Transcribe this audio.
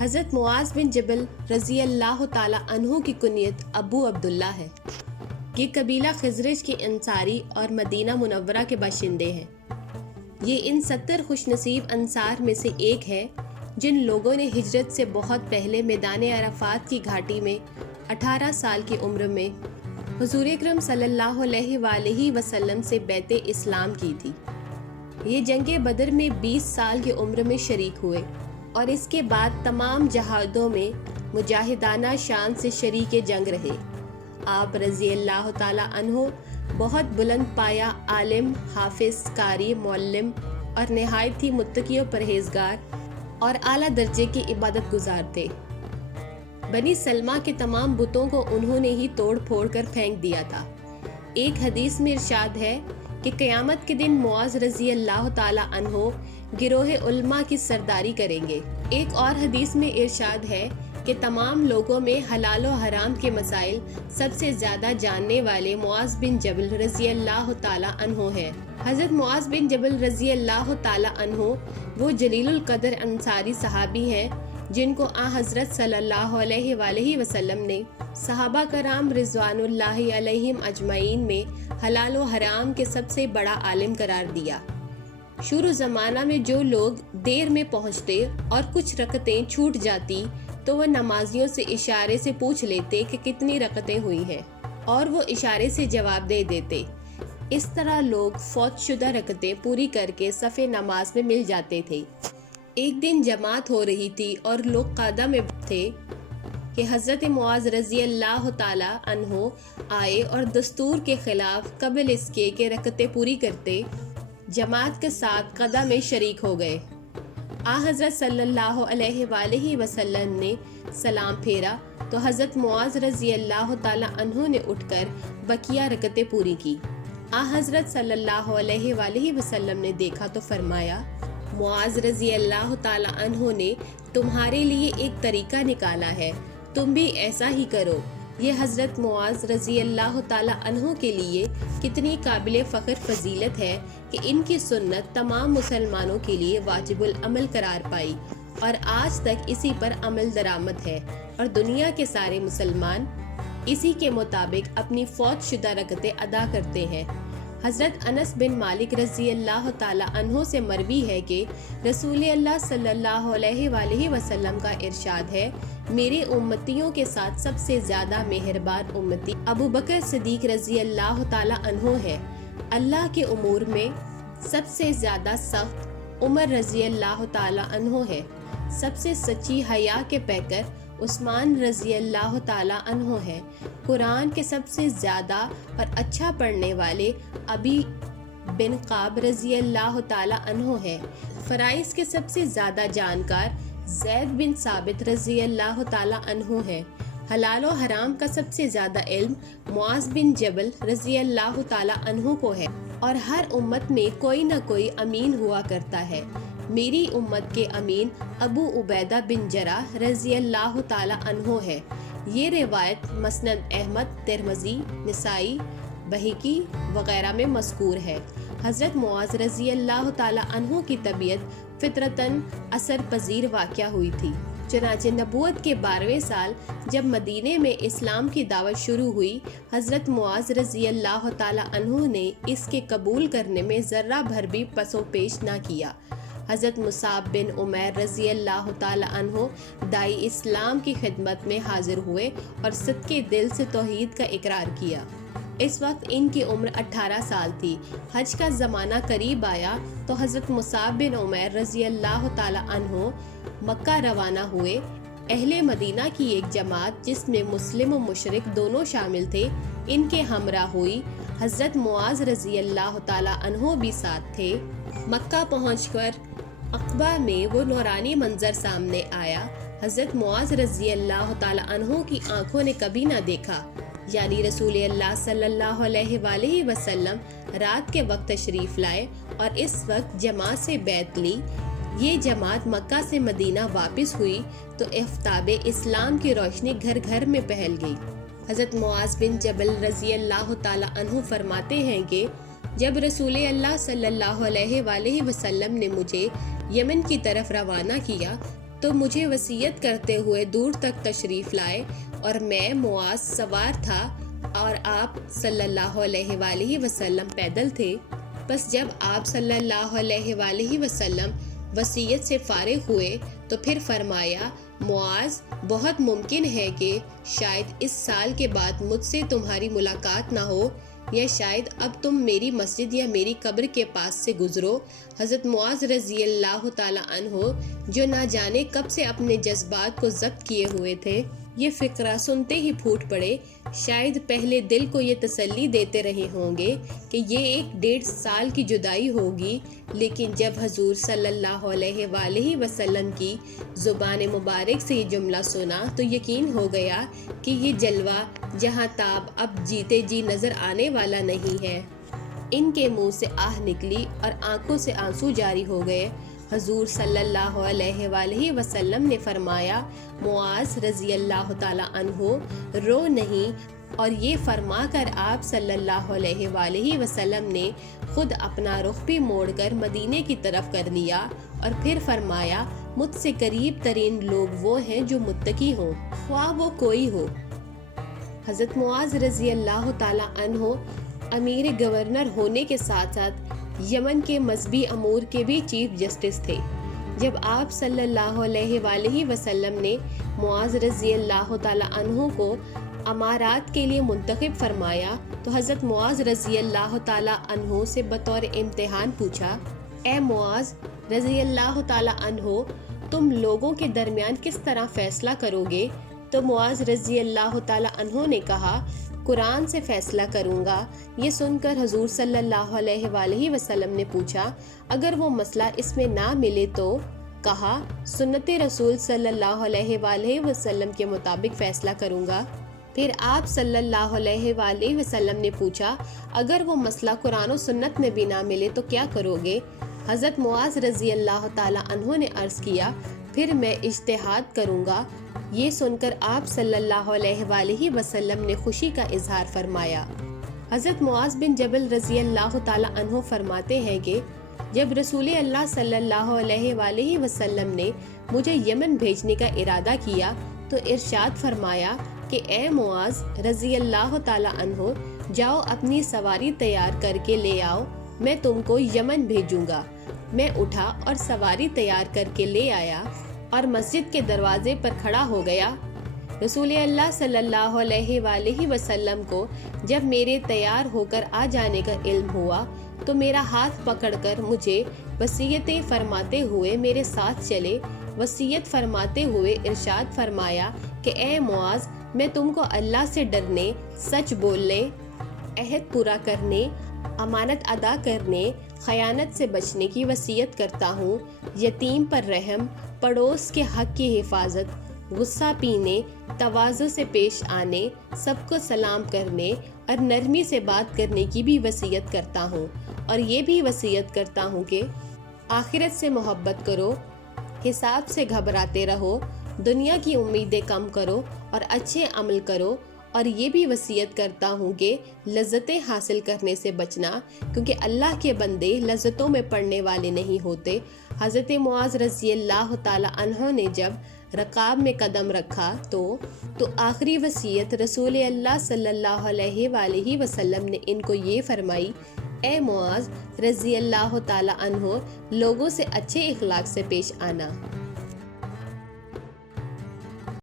حضرت معاذ بن جبل رضی اللہ تعالیٰ عنہ کی کنیت ابو عبداللہ ہے۔ یہ قبیلہ خزرج کے انصاری اور مدینہ منورہ کے باشندے ہیں۔ یہ ان 70 خوش نصیب انصار میں سے ایک ہے جن لوگوں نے ہجرت سے بہت پہلے میدان عرفات کی گھاٹی میں 18 سال کی عمر میں حضور اکرم صلی اللہ علیہ وآلہ وسلم سے بیعت اسلام کی تھی۔ یہ جنگ بدر میں 20 سال کی عمر میں شریک ہوئے اور اس کے بعد تمام جہادوں میں مجاہدانہ شان سے شریک جنگ رہے۔ آپ رضی اللہ تعالیٰ عنہ بہت بلند پایا عالم، حافظ، قاری، معلم اور نہایت ہی متقی و پرہیزگار اور اعلیٰ درجے کے عبادت گزار تھے۔ بنی سلمہ کے تمام بتوں کو انہوں نے ہی توڑ پھوڑ کر پھینک دیا تھا۔ ایک حدیث میں ارشاد ہے کہ قیامت کے دن معاذ رضی اللہ تعالیٰ عنہ گروہ علماء کی سرداری کریں گے۔ ایک اور حدیث میں ارشاد ہے کہ تمام لوگوں میں حلال و حرام کے مسائل سب سے زیادہ جاننے والے معاذ بن جبل رضی اللہ تعالیٰ عنہ ہیں۔ حضرت معاذ بن جبل رضی اللہ تعالیٰ عنہ وہ جلیل القدر انصاری صحابی ہیں جن کو حضرت صلی اللہ علیہ وآلہ وسلم نے صحابہ کرام رضوان اللہ علیہم اجمعین میں حلال و حرام کے سب سے بڑا عالم قرار دیا۔ شروع زمانہ میں جو لوگ دیر میں پہنچتے اور کچھ رکعتیں چھوٹ جاتی تو وہ نمازیوں سے اشارے سے پوچھ لیتے کہ کتنی رکعتیں ہوئی ہیں اور وہ اشارے سے جواب دے دیتے۔ اس طرح لوگ فوت شدہ رکعتیں پوری کر کے صف نماز میں مل جاتے تھے۔ ایک دن جماعت ہو رہی تھی اور لوگ قاعدہ میں تھے کہ حضرت معاذ رضی اللہ تعالیٰ عنہ آئے اور دستور کے خلاف قبل اس کے کہ رکعتیں پوری کرتے جماعت کے ساتھ قضا میں شریک ہو گئے۔ حضرت صلی اللہ علیہ وآلہ وسلم نے سلام پھیرا تو حضرت معاذ رضی اللہ تعالیٰ عنہ نے اٹھ کر بقیہ رکعتیں پوری کی۔ حضرت صلی اللہ علیہ وآلہ وسلم نے دیکھا تو فرمایا، معاذ رضی اللہ تعالیٰ عنہ نے تمہارے لیے ایک طریقہ نکالا ہے، تم بھی ایسا ہی کرو۔ یہ حضرت معاذ رضی اللہ تعالیٰ عنہ کے لیے کتنی قابل فخر فضیلت ہے کہ ان کی سنت تمام مسلمانوں کے لیے واجب العمل قرار پائی اور آج تک اسی پر عمل درآمد ہے اور دنیا کے سارے مسلمان اسی کے مطابق اپنی فوت شدہ رکعتیں ادا کرتے ہیں۔ حضرت انس بن مالک رضی اللہ تعالیٰ عنہ سے مروی ہے کہ رسول اللہ صلی اللہ علیہ وآلہ وسلم کا ارشاد ہے، میرے امتیوں کے ساتھ سب سے زیادہ مہربان امتی ابو بکر صدیق رضی اللہ تعالیٰ عنہ ہے۔ اللہ کے امور میں سب سے زیادہ سخت عمر رضی اللہ تعالیٰ عنہ ہے۔ سب سے سچی حیا کے پیکر عثمان رضی اللہ تعالیٰ عنہ ہے۔ قرآن کے سب سے زیادہ اور اچھا پڑھنے والے ابی بن قاب رضی اللہ تعالیٰ عنہ ہے۔ فرائض کے سب سے زیادہ جانکار زید بن ثابت رضی اللہ تعالیٰ عنہ ہے۔ حلال و حرام کا سب سے زیادہ علم معاذ بن جبل رضی اللہ تعالیٰ عنہ کو ہے اور ہر امت میں کوئی نہ کوئی امین ہوا کرتا ہے۔ میری امت کے امین ابو عبیدہ بن جراح رضی اللہ تعالیٰ عنہ ہے۔ یہ روایت مسند احمد، ترمذی، نسائی، بہقی وغیرہ میں مذکور ہے۔ حضرت معاذ رضی اللہ تعالیٰ عنہ کی طبیعت فطرتاً اثر پذیر واقع ہوئی تھی۔ چنانچہ نبوت کے 12ویں سال جب مدینے میں اسلام کی دعوت شروع ہوئی، حضرت معاذ رضی اللہ تعالیٰ عنہ نے اس کے قبول کرنے میں ذرہ بھر بھی پس و پیش نہ کیا۔ حضرت مصعب بن عمیر رضی اللہ تعالیٰ عنہ داعی اسلام کی خدمت میں حاضر ہوئے اور صدقے دل سے توحید کا اقرار کیا۔ اس وقت ان کی عمر 18 سال تھی۔ حج کا زمانہ قریب آیا تو حضرت مصعب بن عمیر رضی اللہ تعالیٰ عنہ مکہ روانہ ہوئے۔ اہل مدینہ کی ایک جماعت جس میں مسلم و مشرک دونوں شامل تھے ان کے ہمراہ ہوئی۔ حضرت معاذ رضی اللہ تعالیٰ عنہ بھی ساتھ تھے۔ مکہ پہنچ کر عقبہ میں وہ نورانی منظر سامنے آیا۔ حضرت معاذ رضی اللہ تعالیٰ عنہ کی آنکھوں نے کبھی نہ دیکھا، یعنی رسول اللہ صلی اللہ علیہ وآلہ وسلم رات کے وقت تشریف لائے اور اس وقت جماعت سے بیعت لی۔ یہ جماعت مکہ سے مدینہ واپس ہوئی تو آفتاب اسلام کی روشنی گھر گھر میں پھیل گئی۔ حضرت معاذ بن جبل رضی اللہ تعالیٰ عنہ فرماتے ہیں کہ جب رسول اللہ صلی اللہ علیہ وآلہ وسلم نے مجھے یمن کی طرف روانہ کیا تو مجھے وصیت کرتے ہوئے دور تک تشریف لائے اور میں معاذ سوار تھا اور آپ صلی اللہ علیہ وآلہ وسلم پیدل تھے۔ بس جب آپ صلی اللہ علیہ وآلہ وسلم وصیت سے فارغ ہوئے تو پھر فرمایا، معاذ بہت ممکن ہے کہ شاید اس سال کے بعد مجھ سے تمہاری ملاقات نہ ہو، یا شاید اب تم میری مسجد یا میری قبر کے پاس سے گزرو۔ حضرت معاذ رضی اللہ تعالی عنہ جو نہ جانے کب سے اپنے جذبات کو ضبط کیے ہوئے تھے، یہ فقرہ سنتے ہی پھوٹ پڑے۔ شاید پہلے دل کو یہ تسلی دیتے رہے ہوں گے کہ یہ 1.5 سال کی جدائی ہوگی، لیکن جب حضور صلی اللہ علیہ وآلہ وسلم کی زبان مبارک سے یہ جملہ سنا تو یقین ہو گیا کہ یہ جلوہ جہاں تاب اب جیتے جی نظر آنے والا نہیں ہے۔ ان کے منہ سے آہ نکلی اور آنکھوں سے آنسو جاری ہو گئے۔ حضور صلی اللہ علیہ وآلہ وسلم نے فرمایا، معاذ رضی اللہ تعالی عنہ رو نہیں، اور یہ فرما کر آپ صلی اللہ علیہ وآلہ وسلم نے خود اپنا رخ بھی موڑ کر مدینے کی طرف کر لیا اور پھر فرمایا، مجھ سے قریب ترین لوگ وہ ہیں جو متقی ہوں، خواہ وہ کوئی ہو۔ حضرت معاذ رضی اللہ تعالی عنہ امیر گورنر ہونے کے ساتھ ساتھ یمن کے مذہبی امور کے بھی چیف جسٹس تھے۔ جب آپ صلی اللہ علیہ وآلہ وسلم نے معاذ رضی اللہ تعالی عنہ کو امارات کے لیے منتخب فرمایا تو حضرت معاذ رضی اللہ تعالی عنہ سے بطور امتحان پوچھا، اے معاذ رضی اللہ تعالی عنہ، تم لوگوں کے درمیان کس طرح فیصلہ کرو گے؟ تو معاذ رضی اللہ تعالی عنہ نے کہا، قرآن سے فیصلہ کروں گا۔ یہ سن کر حضور صلی اللہ علیہ وآلہ وسلم نے پوچھا، اگر وہ مسئلہ اس میں نہ ملے تو؟ کہا، سنت رسول صلی اللہ علیہ وآلہ وسلم کے مطابق فیصلہ کروں گا۔ پھر آپ صلی اللہ علیہ وآلہ وسلم نے پوچھا، اگر وہ مسئلہ قرآن و سنت میں بھی نہ ملے تو کیا کرو گے؟ حضرت معاذ رضی اللہ تعالی عنہ نے عرض کیا، پھر میں اجتہاد کروں گا۔ یہ سن کر آپ صلی اللہ علیہ وآلہ وسلم نے خوشی کا اظہار فرمایا۔ حضرت معاذ بن جبل رضی اللہ تعالی عنہ فرماتے ہیں کہ جب رسول اللہ صلی اللہ علیہ وآلہ وسلم نے مجھے یمن بھیجنے کا ارادہ کیا تو ارشاد فرمایا کہ اے معاذ رضی اللہ تعالی عنہ، جاؤ اپنی سواری تیار کر کے لے آؤ، میں تم کو یمن بھیجوں گا۔ میں اٹھا اور سواری تیار کر کے لے آیا اور مسجد کے دروازے پر کھڑا ہو گیا۔ رسول اللہ صلی اللہ علیہ وآلہ وسلم کو جب میرے تیار ہو کر آ جانے کا علم ہوا تو میرا ہاتھ پکڑ کر مجھے وصیتیں فرماتے ہوئے میرے ساتھ چلے۔ وصیت فرماتے ہوئے ارشاد فرمایا کہ اے معاذ، میں تم کو اللہ سے ڈرنے، سچ بولنے، عہد پورا کرنے، امانت ادا کرنے، خیانت سے بچنے کی وصیت کرتا ہوں، یتیم پر رحم، پڑوس کے حق کی حفاظت، غصہ پینے، تواضع سے پیش آنے، سب کو سلام کرنے اور نرمی سے بات کرنے کی بھی وصیت کرتا ہوں، اور یہ بھی وصیت کرتا ہوں کہ آخرت سے محبت کرو، حساب سے گھبراتے رہو، دنیا کی امیدیں کم کرو اور اچھے عمل کرو، اور یہ بھی وصیت کرتا ہوں کہ لذتیں حاصل کرنے سے بچنا، کیونکہ اللہ کے بندے لذتوں میں پڑنے والے نہیں ہوتے۔ حضرت معاذ رضی اللہ تعالی عنہ نے جب رکاب میں قدم رکھا تو آخری وصیت رسول اللہ صلی اللہ علیہ وآلہ وسلم نے ان کو یہ فرمائی، اے معاذ رضی اللہ تعالی عنہ، لوگوں سے اچھے اخلاق سے پیش آنا۔